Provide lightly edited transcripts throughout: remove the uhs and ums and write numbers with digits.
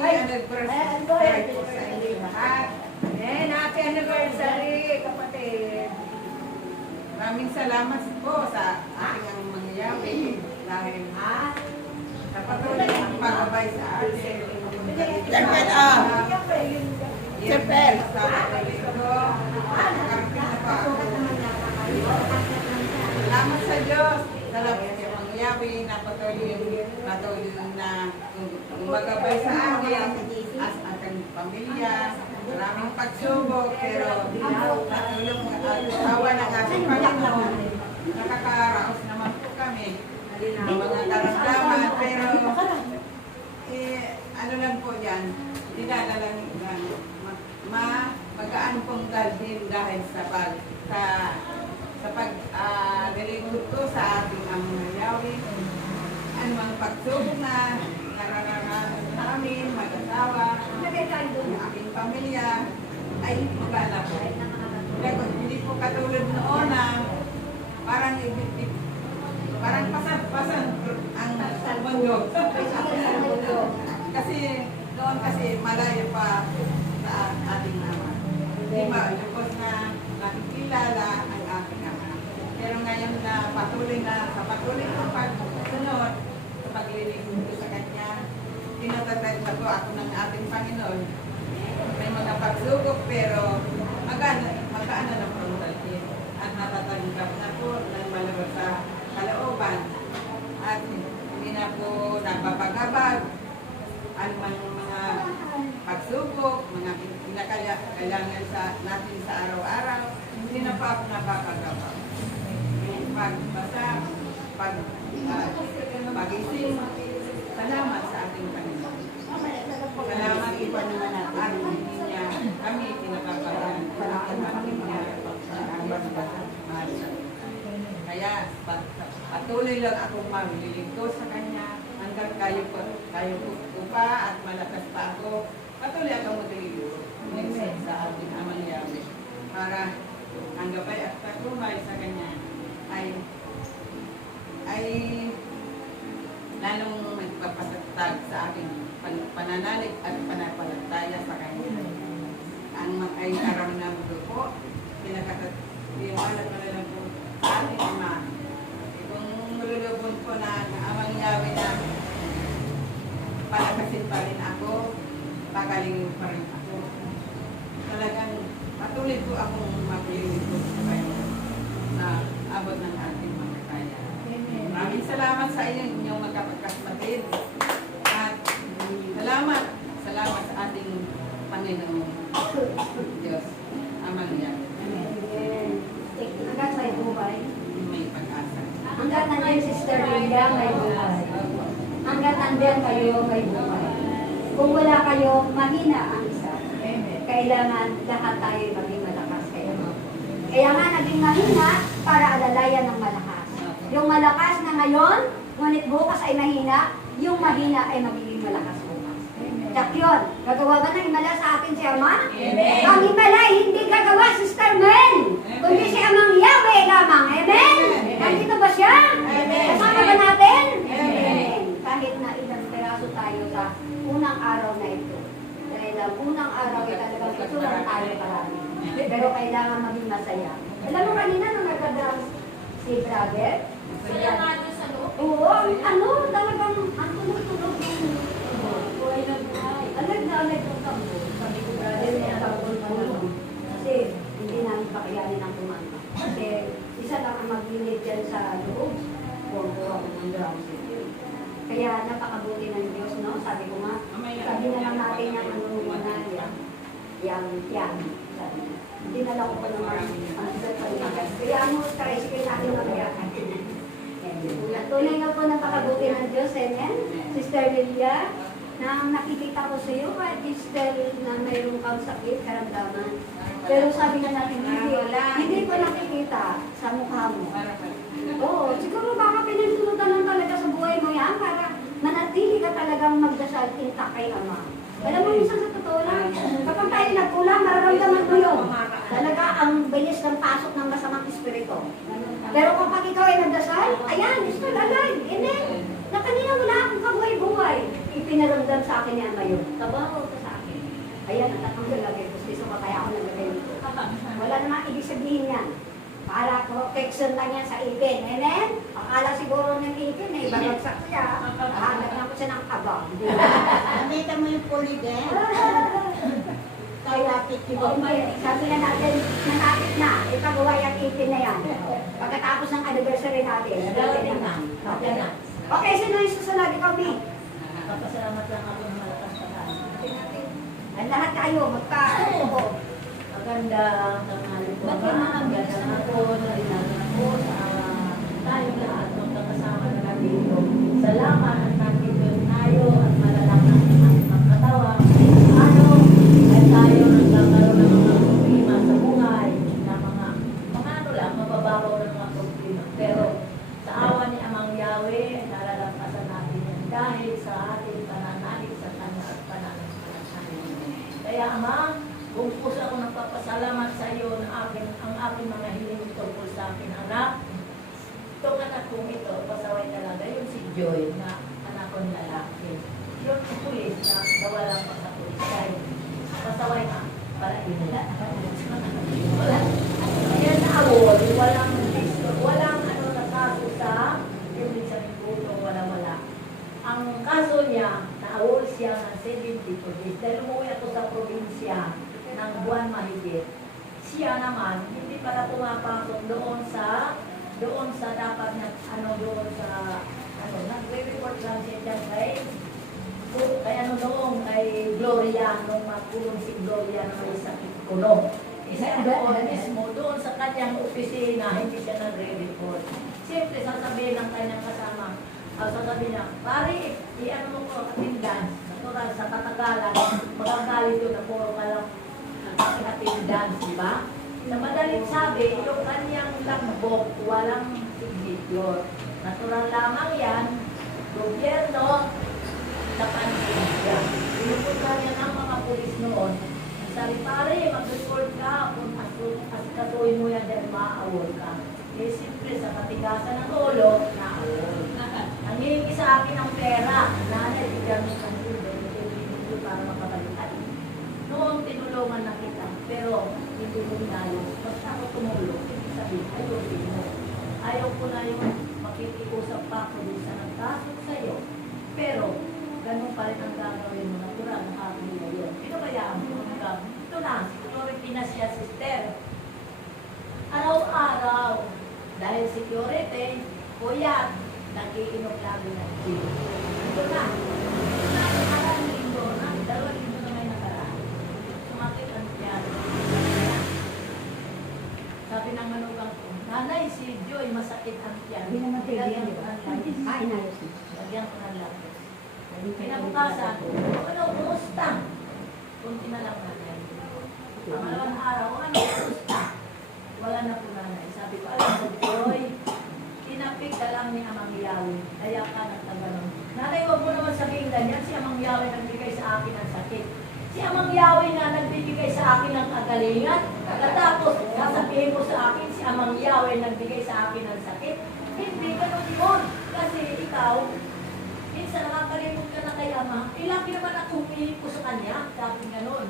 anniversary po sa inyo lahat. Happy anniversary, kapatid. Maraming salamat po sa ating ang mangyayari dahil sa patuloy ng pagbabay sa atin. Dapat, Sipel. Salamat sa Diyos. Salamat sa mangyayari na patuloy na magabay sa akin as ating pamilya. Maraming pagsubok, pero natulong at awa ng ating Panginoon. Nakakaraos naman po kami ng mga karamdaman, pero ano lang po yan, dinadalang magaan pong dalhin dahil sa paglilingkod ko sa ating mangyayari. Anumang pagsubok na nararanasan namin, mag-asawa, ang aking pamilya, ay magana po. Hindi po katulad noon na parang pasan ang mundo. Kasi noon malayo pa sa ating ama. Di ba, lubos na nakikilala ang aking ama. Pero ngayon na sa patuloy ng pagsunod, sa paglilingkod ko sa Kanya, tinatatag na po ako ng ating Panginoon. May mga pagsubok, pero magkaano na po dalhin. At natatanggap na po ng malabas sa kalooban. At hindi na po napapagabag ang mga pagsubok, mga kinakailangan natin sa araw-araw. Hindi na pa ako napapagabag. Pagbasa, pagising, salamat sa ating Panginoon. Salamat iba naman natin. Niya kami pinagkakaroon ng pamilya. Kaya patuloy lang akong maglilingkod sa Kanya hanggang kayo po pa at malakas pa ako. Patuloy akong maglilingkod sa ating amang Yahweh para ang gabay at tatumay sa Kanya ay lalong magpapasatag sa aking pananalig at panampalataya sa Kanya. Ang ay karamdam ko po, pinakatatiwalag ko na lang po sa ating Ama. Kung nululubon po na amang Yahweh na palakasin pa rin ako, pagalingin pa rin ako. Talagang patuloy po akong maglilingkod sa Kanya na abot ng ating mga kaya. Maraming salamat sa inyong magkapagkasmatid. At salamat sa ating Panginoon Diyos. Amang Yahweh. Hanggang may buhay. May pag-asa. Hanggang nandiyan Sister Linda, may buhay. Hanggang nandiyan kayo, may buhay. Kung wala kayo, mahina ang isa. Kailangan lahat tayo maging malakas kayo. Kaya nga naging mahina para alalayan ng malakas. Yung malakas na ngayon, ngunit bukas ay mahina, yung mahina ay magiging malakas bukas. Tsak yun. Gagawa ba ng himala sa atin si Ama? Amen. Ang himala ay hindi gagawa Sister Mel, kundi si Amang Yahweh lamang. Amen? Nandito ba siya? Kasama ba natin? Amen. Kahit na ilang peraso tayo sa unang araw na ito. Dahil ang unang araw ay talagang ito lang tayo parami. Pero kailangan maging masaya. Alam mo kanina nung nagka-dance si brother? Kaya nga doon sa loob. Oo, talagang ang tulog-tulog yung buhay na buhay. Alag yung tambo. Sabi ko, brother, may atapon pa naman. Kasi hindi namin pakayanin ang kumanta. Kasi isa lang ang mag-unit dyan sa loob. Buwang-buwang ng ground city. Kaya napakabuti ng Diyos, no? Sabi ko nga, sabi na lang natin yung manalya. Yang sabi niya. Dinala ko pa naman ang isang palimagas. Kaya mo, tricycle natin magayakan. Tunay nga po napakabuti ng Diyos, amen? Sister Lilia, na nakikita ko sa iyo, kahit still na mayroong kang sakit, karamdaman. Pero sabi na natin, hindi ko nakikita sa mukha mo. Oo, siguro baka pinintulutan lang talaga sa buhay mo yan para manatili ka talagang magdasal tinta kay Ama. Alam mo, minsan sa totoo lang, kapag tayo nagkulang, mararamdaman mo yun. Talaga ang bilis ng pasok ng masamang espiritu. Pero kapag ikaw ay nagdasal, ayan, still alive. Amen. Na kanina wala akong kabuhay-buhay. ipinaramdam sa akin ni Ama yun. Kabaho ko sa akin. Ayan, natatanggal lagi. Gusto ko kaya ako naglagay nito. Wala namang ibig sabihin yan. Para protection lang yan sa ipin. And then, akala siguro ng ipin, eh, bagagsak siya. Hanap ko siya ng abang. Nakita mo yung polyden? Kaya kikibot. Oh, sabi na natin, nanapit na. Ipagawa yung ipin na yan. Pagkatapos ng anniversary natin. Darating na. Okay na. Okay, sino yung susunod? Ikaw, B. Papasalamat lang ako ng malakas sa taas. Ang lahat kayo, magka-oo. Maganda tanghali po. Magandang hapon. Magandang ako sa tayong lahat magkakasama na dito. Salamat at nandito tayo at malalakang ating magkatawa. Ano, ay tayo nagkakaroon ng mga problema sa buhay na mga ano lang, mabababaw ng mga problema. Pero sa awa ni Amang Yahweh, nalalampasan natin yan dahil sa ating pananalig sa Kanya at pananampalataya. Kaya Amang, kung puso ako nagpapasalamat sa iyo ng ang aking mga hiling tungkol sa akin anak. Itong anak kong ito, pasaway talaga, yung si Joy na anak kong lalaki. Yung pulis na nawalang pa sa pulis. Kaya pasaway ka, para inila. Wala. Yan na awol, walang ano na kaso sa yung sa puto, wala. Ang kaso niya, naawol siya ng 72 days. Dahil umuwi ako sa probinsya, ng buwan mahigit. Siya naman, hindi para pumapasok doon sa dapat na, nagre-report lang siya dyan kay noong ay Gloria, nung magkulong si Gloria na may sakit kuno. Isa doon mismo, doon sa kanyang opisina, hindi siya nagre-report. Siyempre, sasabihin ng kanyang kasama, sasabihin niya, pare, i-ano mo ko, attendance, natural sa katagalan, magagalit yun na puro ka lang attendance, di ba? Sa madaling sabi, yung kanyang logbook, walang signature. Natural lamang yan, gobyerno, napansin siya. Pinupunta niya ng mga pulis noon. Sabi, pare, mag-report ka, kung askatuin mo yan dahil maaawol ka. Eh, simple, sa katigasan ng ulo, naawol. Nangihingi sa akin ng pera. Nanay, bigyan mo kami para makabalikan. Noong tinulungan na kita, pero hindi mo inayos. Basta ako tumulong, sabihin, ayusin mo. Ayaw ko na yung makikiusap pa ako din sa nagkasok sa'yo. Pero, ganun pa rin ang gagawin mo. Natural, nakakita yun. Pinabayaan mo hanggang ito na, security na siya, sister. Araw-araw, dahil security, kuya, nakiinom lagi ng gin. Ito na. Nakaraan linggo na, 2 linggo na may nakaraan. Sumakit ang tiyan. Sabi ng manugang ko, nanay, si Joy, masakit ang tiyan. Hindi naman pwede yan, Lagyan di ko ba? ng lapis. Inayos mo. Lagyan ko ng lapis. Kinabukasan, kumusta? Kunti na lang nanay. Pangalawang araw, kumusta? Wala na po nanay. Sabi ko, alam mo, Joy, tinapik ka lang ni Amang Yahweh. Kaya ka nagtaganon. Nanay, wag mo naman sabihin ganyan. Si Amang Yahweh nagbigay sa akin ng sakit. Si Amang Yahweh na nagbibigay sa akin ng kagalingan. Katapos, sasabihin mo sa akin, si Amang Yahweh nagbigay sa akin ng sakit. Hindi, ganun yun. Kasi ikaw, minsan nakakalimot ka na kay Ama. Ilang naman ako humihingi ko sa kanya. Sabi ganun.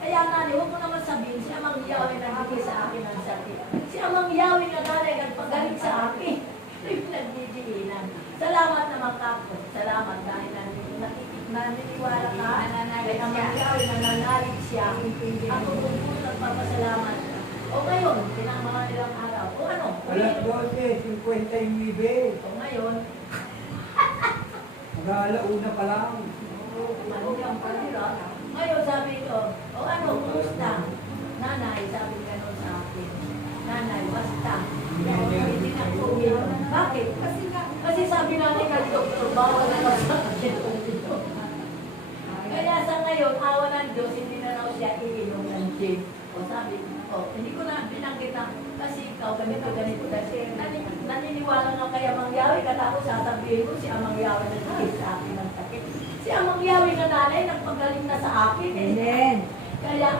Kaya nanay, huwag mo naman sabihin, si Amang Yahweh nagbigay sa akin ng sakit. Si Amang Yahweh na nanay nagpagaling sa akin. Nagdidiinan. Salamat naman kako. Salamat dahil naniniwala ka. Kay Amang Yahweh, nananalig siya. Ako kung puso nagpapasalamat. O ngayon, pinamama nilang araw. O ano? Alas 12:50 yung ibig. O ngayon, Mag-aalauna pa lang. ano yung panira? Ngayon sabi ko, o ano, kumusta? Nanay, sabi gano'n sa akin. Nanay, basta. Hindi na uminom. Bakit? Kasi sabi natin kay doktor, bawal na sa akin uminom. Kaya sa ngayon, awa ng Diyos, hindi na raw siya iinom ng gin. O sabi, hindi ko na binanggit na, kasi ikaw, ganito. Kasi naniniwala nga kay Amang Yahweh, katapos sasabihin ko si Amang Yahweh na nagigit sa akin ng sakit. Si Amang Yahweh na nanay, nagpagaling na sa akin eh. Amen. Kaya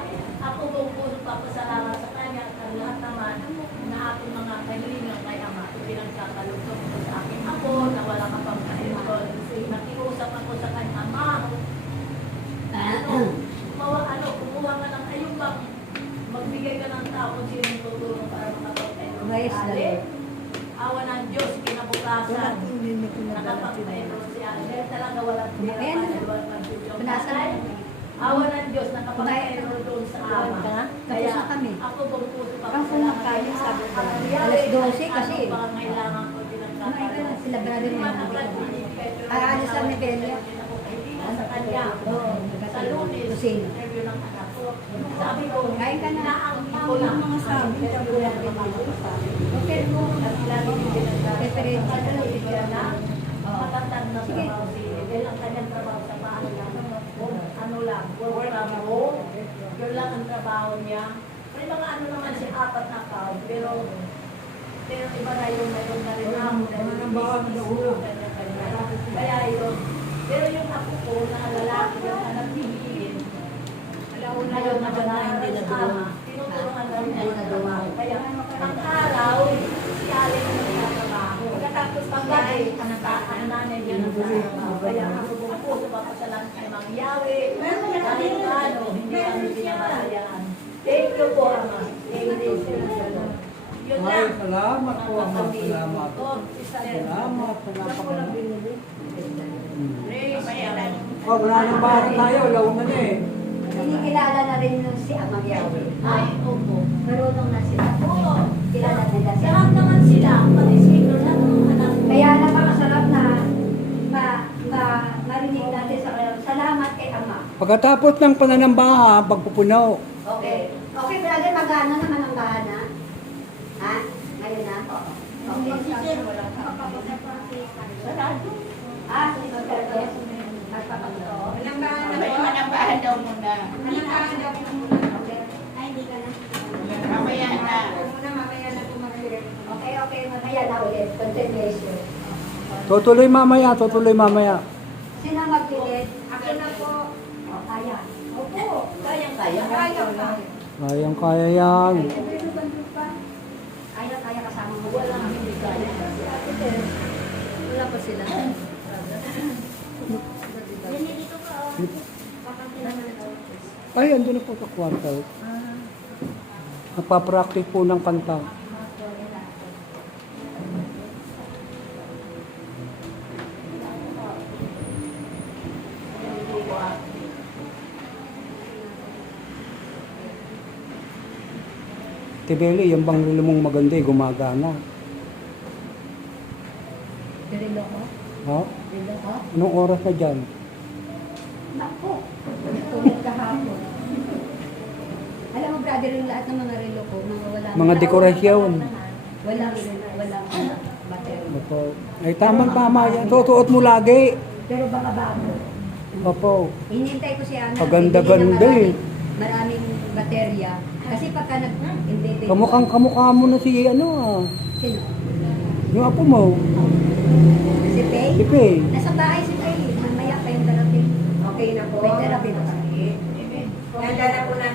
ako buong puso papasalamat sa kanya at ang lahat naman na ating mga kahilingan kay Ama, pinagkakalugtong ko sa akin. Ako, na wala ka pang kahilol. Nakiusap ako sa kanya, Ama, ilalim. Awa ng Diyos, kinabukasan. Nakapag-mayroon si Angel. Talaga walang Ayan na. Punasan. Awa ng Diyos, nakapag-mayroon doon sa ama. Tapos na kami. Ako buong puso pa. Ang kumakain, sabi ko. Alas 12 kasi. Ano pangangailangan ko din ang Kumain ka na, sila brother mo. Ay, alis lang ni Belia. Sa kanya. Sa Lunes, Kusina. interview ng anak ko. Sabi ko, Kain ka na. naangkin ko lang. Mga sabi, Interview lang ng mga Okay mo. lagi bibigyan ng Reference. Ano, bibigyan na? Matatag na Sige. trabaho si Dahil ang kanyang trabaho sa bahay lang. Ano lang, work from home. Yun lang ang trabaho niya. May mga ano naman si apat na account, pero iba na yung mayroon na rin ako. Kaya yun. Pero yung ako ko na lalaki yung anak hihiin. Ngayon na hindi na ama. Tinutulungan na rin na trabaho. Kaya ang araw, si Ale na nagtatrabaho. Pagkatapos pag gabi, ang nanay niya nagtatrabaho. Kaya ako buong puso papasalan kay Mang Yahweh. Kahit paano, hindi kami pinabayaan. Thank you po, Ama. Thank you. Yun Ay, lang. salamat po, ama. Salamat. Oh, sister. Salamat sa napakaganda. Ray, mayaran. Oh, wala nang bahay tayo. Launa na eh. Kinikilala na rin yung si Amang Yahweh. Ay, opo. Marunong na sila. Oo. Kilala nila siya. Lahat naman sila, pati si lahat ng anak ko. Kaya napakasarap na marinig natin sa kanya. Salamat kay Ama. Pagkatapos ng pananambaha, pagpupunaw. Okay. Okay, brother, magano naman ang bahana? Ha? Ngayon na? Okay. Sarado. Ah, si Brother. Magpapato. Walang bahan na May po. manambahan daw muna. Walang bahan daw po muna. Okay. Ay, hindi ka na. Mamaya na. Huwag muna, mamaya na po mag-direct. Okay, okay. Mamaya na ulit. Continuation. Tutuloy mamaya, tutuloy mamaya. Sino magpilit? Ako na po. O, kaya. Opo. Kayang-kaya. Kaya pa. Kayang kaya yan. Kaya, kaya kasama mo. Walang hindi kaya. Wala pa sila. Ay, andun na po sa kwarto. Nagpa-practice po ng kanta. Tibeli, yung bang relo mong maganda eh, gumagana. Dirilo ko? Ha? Dirilo ko? Anong oras na dyan? Naku. Tulad kahapon. Alam mo, brother, yung lahat ng mga relo ko, Mga dekorasyon. Walang battery. Opo. Ay, tamang-tama yan. Susuot mo lagi. Pero baka bago. Opo. Hinintay ko si Ana. Kaganda-ganda eh. Maraming baterya. Kasi pagka nag-indate. Kamukha mo na si ano ah. Sino? Yung apo mo. Si Pei? Si Pei. Nasa bahay si Pei. Mamaya pa yung darating. Okay na po. May therapy na. Ganda na po natin.